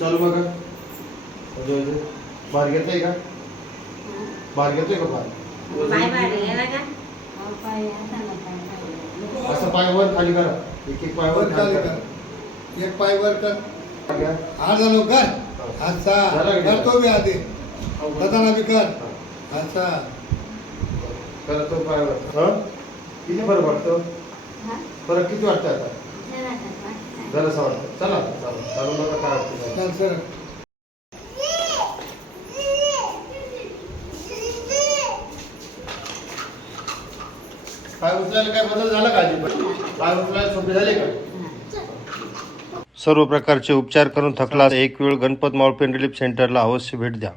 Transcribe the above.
चालू बघा. बाहेर घेतोय का? बाहेर घेतोय का बाहेर? बाय बाय गेला का असं पाय वर खाली करा. एक एक पाय वर वर खाली करा. एक पाय वर कर. घ्या. हा. झालो कर का? करतो बी आधी. दादाना बी कर. हा. असा करा तो पाय वर. हं? किती फरक वाटतो फरक किती वाटतं आता जरासा वाटतं. चला चला. चालू नका काय वाटतं चल सर. पाय उचलायला काय बदल झाला का आधी? पाय उचलायला सोपे झाले का? सर्व प्रकारचे उपचार करून थकला एक वेळ गणपत मावळ पेन रिलीफ सेंटरला अवश्य भेट द्या.